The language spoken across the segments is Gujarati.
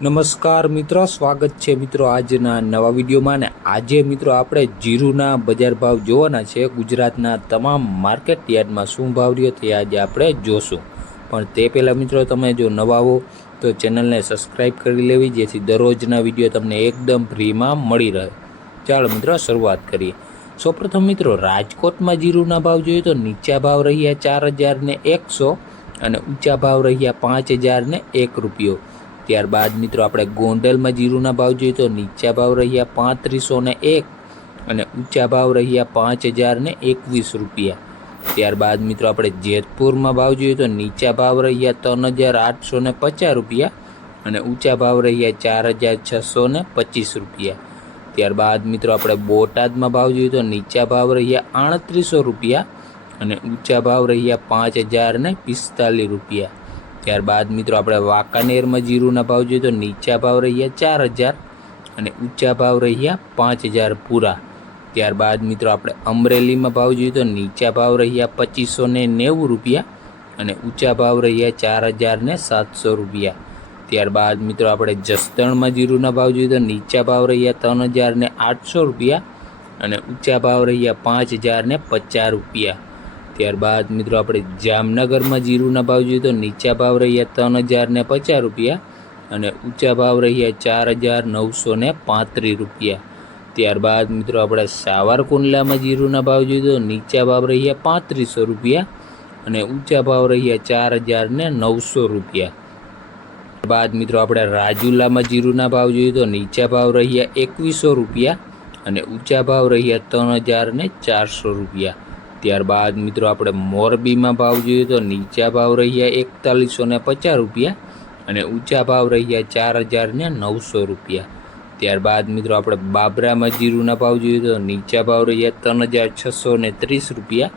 નમસ્કાર મિત્રો, સ્વાગત છે મિત્રો આજના નવા વિડીયોમાં. ને આજે મિત્રો આપણે જીરુના બજાર ભાવ જોવાના છે. ગુજરાતના તમામ માર્કેટ યાર્ડમાં શું ભાવ રહ્યો તે આજે આપણે જોશું. પણ તે પહેલાં મિત્રો, તમે જો નવા હો તો ચેનલને સબસ્ક્રાઈબ કરી લેવી, જેથી દરરોજના વિડીયો તમને એકદમ ફ્રીમાં મળી રહે. ચાલો મિત્રો શરૂઆત કરીએ. સૌપ્રથમ મિત્રો, રાજકોટમાં જીરુના ભાવ જોઈએ તો નીચા ભાવ રહ્યા 4,100 અને ઊંચા ભાવ રહ્યા 5,001 રૂપિયો. ત્યારબાદ મિત્રો આપણે ગોંડલમાં જીરુના ભાવ જોઈએ તો નીચા ભાવ રહ્યા 3501 અને ઊંચા ભાવ રહ્યા 5,021 રૂપિયા. ત્યારબાદ મિત્રો આપણે જેતપુરમાં ભાવ જોઈએ તો નીચા ભાવ રહ્યા 3,850 રૂપિયા અને ઊંચા ભાવ રહ્યા 4,625 રૂપિયા. ત્યારબાદ મિત્રો આપણે બોટાદમાં ભાવ જોઈએ તો નીચા ભાવ રહ્યા 3800 રૂપિયા અને ઊંચા ભાવ રહ્યા 5,045 રૂપિયા. ત્યારબાદ મિત્રો આપણે વાંકાનેરમાં જીરુના ભાવ જોઈએ તો નીચા ભાવ રહ્યા 4,000 અને ઊંચા ભાવ રહ્યા 5,000 પૂરા. ત્યારબાદ મિત્રો આપણે અમરેલીમાં ભાવ જોઈએ તો નીચા ભાવ રહ્યા 2,590 રૂપિયા અને ઊંચા ભાવ રહ્યા 4,700 રૂપિયા. ત્યારબાદ મિત્રો આપણે જસદણમાં જીરુના ભાવ જોઈએ તો નીચા ભાવ રહ્યા 3,800 રૂપિયા અને ઊંચા ભાવ રહ્યા 5,050 રૂપિયા. ત્યારબાદ મિત્રો આપણે જામનગરમાં જીરુના ભાવ જોઈએ તો નીચા ભાવ રહ્યા 3,050 રૂપિયા અને ઊંચા ભાવ રહ્યા 4,935 રૂપિયા. ત્યારબાદ મિત્રો આપણે સાવરકુંડલામાં જીરુના ભાવ જોઈએ તો નીચા ભાવ રહ્યા 3,500 રૂપિયા અને ઊંચા ભાવ રહ્યા 4,900 રૂપિયા. ત્યારબાદ મિત્રો આપણે રાજુલામાં જીરુના ભાવ જોઈએ તો નીચા ભાવ રહ્યા 2,100 રૂપિયા અને ઊંચા ભાવ રહ્યા 3,400 રૂપિયા. ત્યારબાદ મિત્રો આપણે મોરબીમાં ભાવ જોઈએ તો નીચા ભાવ રહ્યા 4,150 રૂપિયા અને ઊંચા ભાવ રહ્યા 4,900 રૂપિયા. ત્યારબાદ મિત્રો આપણે બાબરામાં જીરુના ભાવ જોઈએ તો નીચા ભાવ રહ્યા 3,630 રૂપિયા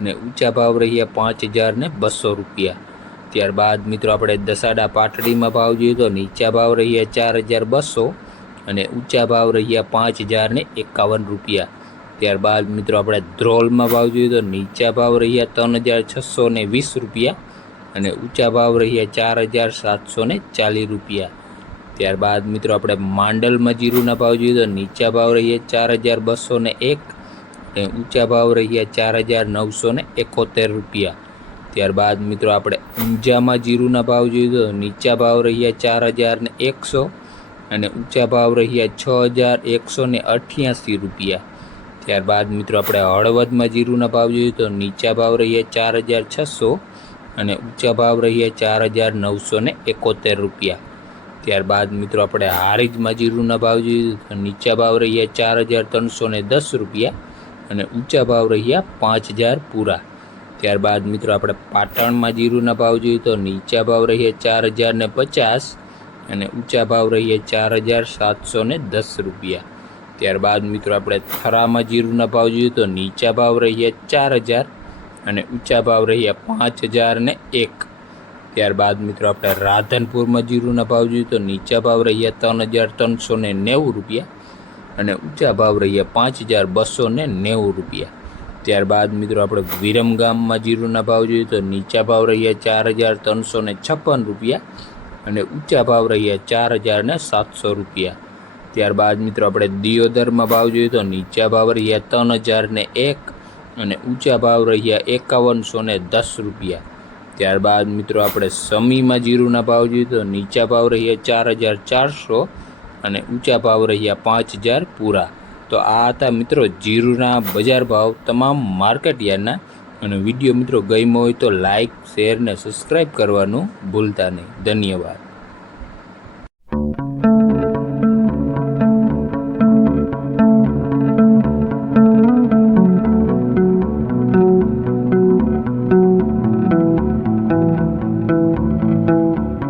અને ઊંચા ભાવ રહ્યા 5,200 રૂપિયા. ત્યારબાદ મિત્રો આપણે દસાડા પાટડીમાં ભાવ જોઈએ તો નીચા ભાવ રહ્યા 4,200 અને ઊંચા ભાવ રહ્યા 5,051 રૂપિયા. ત્યારબાદ મિત્રો આપણે ધ્રોલમાં ભાવ જોઈએ તો નીચા ભાવ રહ્યા 3,620 રૂપિયા અને ઊંચા ભાવ રહ્યા 4,740 રૂપિયા. ત્યારબાદ મિત્રો આપણે માંડલમાં જીરુના ભાવ જોઈએ તો નીચા ભાવ રહ્યા 4,201 અને ઊંચા ભાવ રહ્યા 4,971 રૂપિયા. ત્યારબાદ મિત્રો આપણે ઊંઝામાં જીરુના ભાવ જોઈએ તો નીચા ભાવ રહ્યા 4,100 અને ઊંચા ભાવ રહ્યા 6,188 રૂપિયા. ત્યારબાદ મિત્રો આપણે હળવદમાં જીરુના ભાવ જોઈએ તો નીચા ભાવ રહ્યા 4,600 અને ઊંચા ભાવ રહ્યા 4,971 રૂપિયા. ત્યારબાદ મિત્રો આપણે હારીજમાં જીરુના ભાવ જોઈએ તો નીચા ભાવ રહ્યા 4,310 રૂપિયા અને ઊંચા ભાવ રહ્યા 5,000 પૂરા. ત્યારબાદ મિત્રો આપણે પાટણમાં જીરુના ભાવ જોઈએ તો નીચા ભાવ રહ્યા 4,050 અને ઊંચા ભાવ રહ્યા 4,710 રૂપિયા. ત્યારબાદ મિત્રો આપણે થરામાં જીરુના ભાવ જોઈએ તો નીચા ભાવ રહ્યા 4,000 અને ઊંચા ભાવ રહ્યા 5,001. ત્યારબાદ મિત્રો આપણે રાધનપુરમાં જીરુના ભાવ જોઈએ તો નીચા ભાવ રહ્યા 3,390 રૂપિયા અને ઊંચા ભાવ રહ્યા 5,290 રૂપિયા. ત્યારબાદ મિત્રો આપણે વિરમગામમાં જીરુના ભાવ જોઈએ તો નીચા ભાવ રહ્યા 4,356 રૂપિયા અને ઊંચા ભાવ રહ્યા 4,700 રૂપિયા. ત્યારબાદ મિત્રો આપણે દિયોદરમાં ભાવ જોઈએ તો નીચા ભાવ રહ્યા 3,001 અને ઊંચા ભાવ રહ્યા 5,110 રૂપિયા. ત્યારબાદ મિત્રો આપણે સમીમાં જીરુના ભાવ જોઈએ તો નીચા ભાવ રહ્યા 4,400 અને ઊંચા ભાવ રહ્યા 5,000 પૂરા. તો આ હતા મિત્રો જીરુના બજાર ભાવ તમામ માર્કેટ યાર્ડના. અને વિડીયો મિત્રો ગમ્યો હોય તો લાઇક, શેર ને સબસ્ક્રાઈબ કરવાનું ભૂલતા નહીં. ધન્યવાદ.